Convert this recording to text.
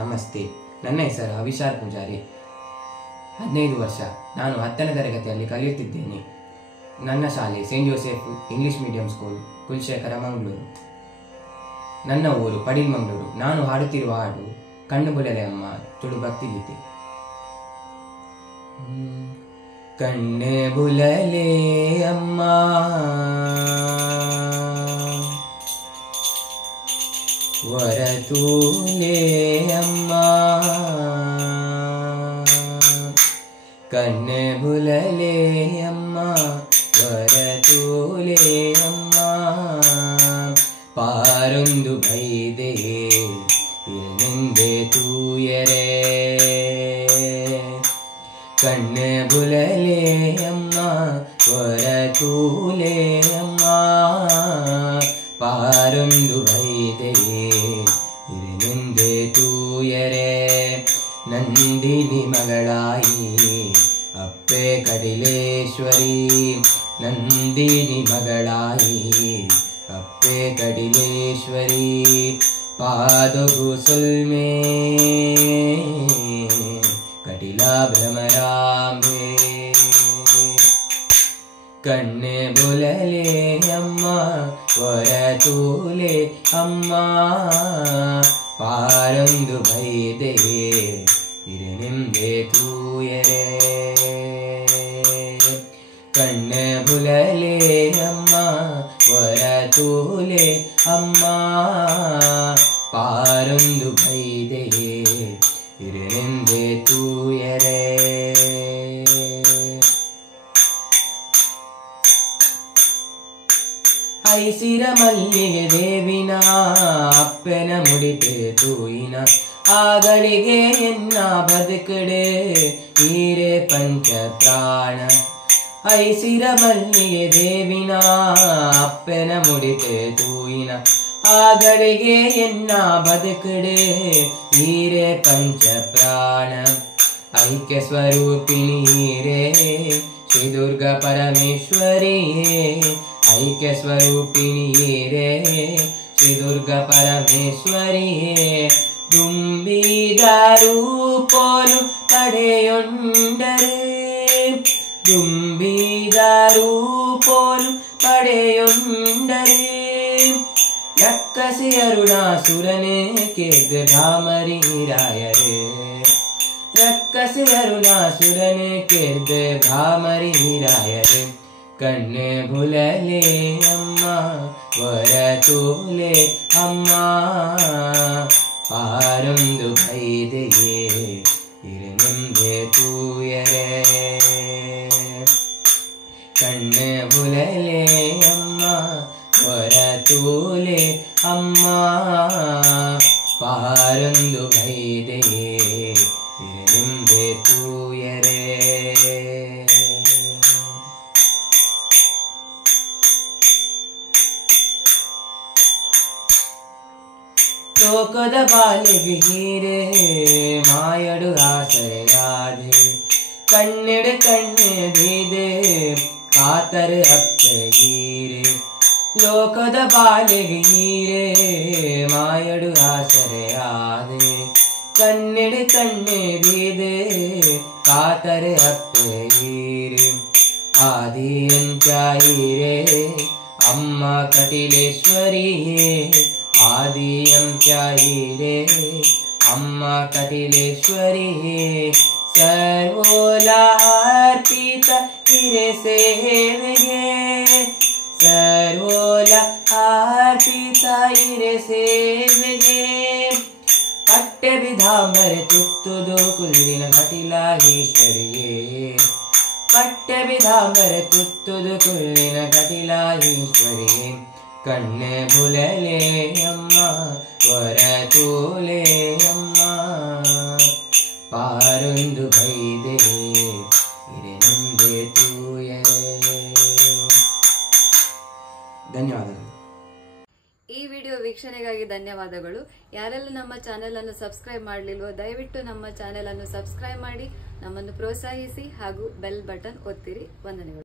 ನಮಸ್ತೆ. ನನ್ನ ಹೆಸರು ಅವಿಶಾಲ್ ಪೂಜಾರಿ. 15 ವರ್ಷ. ನಾನು 10ನೇ ತರಗತಿಯಲ್ಲಿ ಕಲಿಯುತ್ತಿದ್ದೇನೆ. ನನ್ನ ಶಾಲೆ Saint Joseph English medium school, Kulashekara, Mangaluru. ನನ್ನ ಊರು ಪಡಿಲ್, ಮಂಗಳೂರು. ನಾನು ಹಾಡುತ್ತಿರುವ ಹಾಡು ಕಣ್ಣು ಬುಲಲೆ ಅಮ್ಮ, ತುಳು ಭಕ್ತಿಗೀತೆ. ಕಣ್ಣು ಬುಲಲೆ ಅಮ್ಮ, ವರತೂಲೆ ಅಮ್ಮ, ಕಣ್ಣು ಬುಲಲೆ ಅಮ್ಮ, ವರತೂಲೆ ಅಮ್ಮ, ಪಾರೊಂದು ಬೈದೆ ಇರನೆಂದೆ ತೂಯರೆ, ಕಣ್ಣು ಬುಲಲೆ ಅಮ್ಮ, ವರತೂಲೆ ಅಮ್ಮ, ಪಾರೊಂದು ಬೈದೆ ಇರನೆಂದೆ ತೂಯರೆ, ನಂದಿನಿ ಮಗಳಾಯಿ ಅಪ್ಪೆ ಕಡಿಲೇಶ್ವರಿ, ನಂದಿನಿ ಮಗಳಾಯಿ ಅಪ್ಪೆ ಕಡಿಲೇಶ್ವರಿ, ಪಾದಗು ಸೊಲ್ಮೆ ಕಟಿಲ ಭ್ರಮರಾಂಬೆ, ಕಣ್ಣು ಬುಲಲೆ ಅಮ್ಮ, ವರತೂಲೆ ಅಮ್ಮ, ಪಾರೊಂದು ಬೈದೆ ಇರನೆಂದೆ ತೂಯರೆ, ಕಣ್ಣು ಬುಲಲೆ ಅಮ್ಮ, ವರತೂಲೆ ಅಮ್ಮ, ಪಾರೊಂದು ಬೈದೆ ಇರನೆಂದೆ ತೂಯರೆ. ಐಸಿರ ಮಲ್ಲಿಗೆ ದೇವಿನ ಅಪ್ಪನ ಮುಡಿತೆ ತೂಯಿನ, ಆಗಳಿಗೆ ಎನ್ನ ಬದುಕಡೆ ಈರೆ ಪಂಚ ಪ್ರಾಣ, ಐಸಿರ ಮಲ್ಲಿಗೆ ದೇವಿನ ಅಪ್ಪನ ಮುಡಿತೆ ತೂಯಿನ, ಆಗಳಿಗೆ ಎನ್ನ ಬದುಕಡೆ ಈರೆ ಪಂಚ ಪ್ರಾಣ, ಐಕ್ಯ ಸ್ವರೂಪಿಣಿಯೇ ಶ್ರೀ ದುರ್ಗಾ ಪರಮೇಶ್ವರಿಯೇ, ಐಕ್ಯ ಸ್ವರೂಪಿಣಿಯೇ ಶ್ರೀ ದುರ್ಗಾ ಪರಮೇಶ್ವರಿಯೇ, ದುಂಬಿದ ರೂಪೋನು ಪಡೆಯೊಂಡರೆ, ದುಂಬಿದ ರೂಪೋನು ಪಡೆಯೊಂಡರೆ, ರಕ್ಕಸಿ ಅರುಣಾಸುರನೇ ಕೇಳ್ದೆ ಭಾಮರಿ ರಾಯರೇ, ರಕ್ಕಸಿ ಅರುಣಾಸುರನೇ ಕೇಳ್ದೆ ಭಾಮರಿ ರಾಯರೇ, ಕಣ್ಣು ಬುಲಲೆ ಅಮ್ಮ, ವರತೂಲೆ ಅಮ್ಮ, ಪಾರೊಂದು ಬೈದೆಯೇ ಇರನೆಂದೆ ತೂಯರೆ, ಕಣ್ಣು ಬುಲಲೆ ಅಮ್ಮ, ವರತೂಲೆ ಅಮ್ಮ, ಪಾರೊಂದು ಬೈದೆಯೇ ಇರನೆಂದೆ ತೂಯರೆ. ಲೋಕದ ಬಾಲಿಗೆ ಹೀರೆ ಮಾಯಡು ಆಸರೆಯಾದೆ, ಕಣ್ಣೆಡೆ ಕಣ್ಣೆ ಬೀದೆ ಕಾತರೆ ಅಪ್ಪೆ ಹೀರೆ, ಲೋಕದ ಬಾಲಿಗೆ ಹೀರೆ ಮಾಯಡು ಆಸರೆಯಾದೆ, ಕಣ್ಣೆಡೆ ಕಣ್ಣೆ ಬೀದೆ ಕಾತರೆ ಅಪ್ಪೆ ಹೀರೆ, ಆದಿಯಂಚಾಯಿರೆ ಅಮ್ಮ ಕಟಿಲೇಶ್ವರಿಯೇ, ಆದಿಯಂಚಾಯಿರೆ ಅಮ್ಮ ಕಟಿಲೇಶ್ವರಿಯೇ, ಸರ್ವೋಲ ಅರ್ಪಿತ ಇರೆ ಸೇವೆಗೆ, ಸರ್ವೋಲ ಅರ್ಪಿತ ಇರೆ ಸೇವೆಗೆ, ಪಟ್ಟೆ ಬಿಧಾಂಬರೆ ತುತ್ತುದು ಕುಲ್ಲಿನ ಕಟಿಲಾಗೀಶ್ವರಿಯೇ, ಪಟ್ಟೆ ಬಿಧಾಂಬರೆ ತುತ್ತುದು ಕುಲ್ಲಿನ ಕಟಿಲಾಗೀಶ್ವರಿಯೇ, ಕಣ್ಣು ಬುಲಲೆ ಅಮ್ಮ, ವರತೂಲೆ ಅಮ್ಮ, ಪಾರೊಂದು ಬೈದೆ ಇರನೆಂದೆ ತೂಯರೆ. ಧನ್ಯವಾದಗಳು. ಈ ವಿಡಿಯೋ ವೀಕ್ಷಣೆಗಾಗಿ ಧನ್ಯವಾದಗಳು. ಯಾರೆಲ್ಲ ನಮ್ಮ ಚಾನೆಲ್ ಅನ್ನು ಸಬ್ಸ್ಕ್ರೈಬ್ ಮಾಡಲಿಲ್ವೋ ದಯವಿಟ್ಟು ನಮ್ಮ ಚಾನೆಲ್ ಅನ್ನು ಸಬ್ಸ್ಕ್ರೈಬ್ ಮಾಡಿ ನಮ್ಮನ್ನು ಪ್ರೋತ್ಸಾಹಿಸಿ ಹಾಗೂ ಬೆಲ್ ಬಟನ್ ಒತ್ತಿರಿ. ವಂದನೆಗಳು.